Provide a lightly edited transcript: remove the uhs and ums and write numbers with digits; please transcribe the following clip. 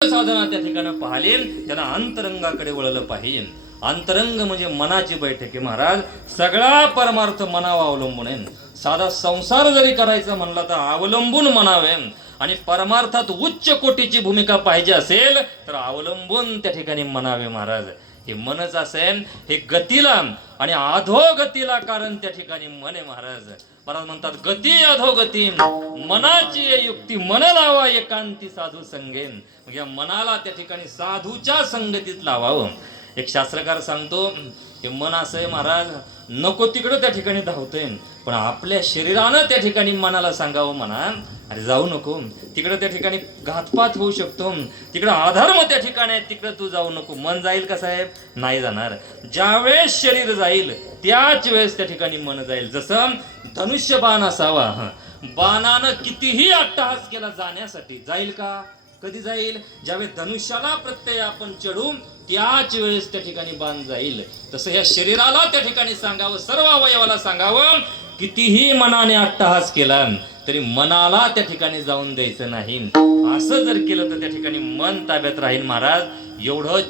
साधना त्या ठिकाणी पाहिले, त्यांना अंतरंगाकडे वळलं पाहिजे. अंतरंग म्हणजे मनाची बैठक आहे महाराज. सगळा परमार्थ मनावर अवलंबून आहे. साधा संसार जरी करायचा म्हणला तर अवलंबून म्हणावे, आणि परमार्थात उच्च कोटीची भूमिका पाहिजे असेल तर अवलंबून त्या ठिकाणी म्हणावे महाराज. हे मनच असेल हे गतीला आणि अधोगतीला कारण त्या ठिकाणी मन आहे महाराज. महाराज म्हणतात गती अधोगती मनाची युक्ती मन लावा एकांती साधू संगेन. म्हणजे मनाला त्या ठिकाणी साधूच्या संगतीत लावावं. एक शास्त्रकार सांगतो हे मन असं आहे महाराज, नको तिकडं त्या ठिकाणी धावतंय, पण आपल्या शरीरानं त्या ठिकाणी मनाला सांगावं म्हणा अरे जाऊ नको तिकडं, त्या ठिकाणी घातपात होऊ शकतो, तिकडं अधर्म त्या ठिकाणी आहे, तिकडं तू जाऊ नको. मन जाईल का साहेब? नाही जाणार. ज्यावेळेस शरीर जाईल त्याच वेळेस त्या ठिकाणी मन जाईल. जसं धनुष्यबाण असावा, बाणानं कितीही अट्टहास केला जाण्यासाठी जाईल का? कधी जाईल? ज्यावेळेस धनुष्याला प्रत्यय आपण चढू त्याच वेळेस त्या ठिकाणी बाण जाईल. तसं या शरीराला त्या ठिकाणी सांगावं, सर्व अवयवाला सांगावं, कितीही मनाने अट्टहास केला तरी मनाला त्या ठिकाणी जाऊन द्यायचं नाही. असं जर केलं तर त्या ठिकाणी मन ताब्यात राहील महाराज. एवढं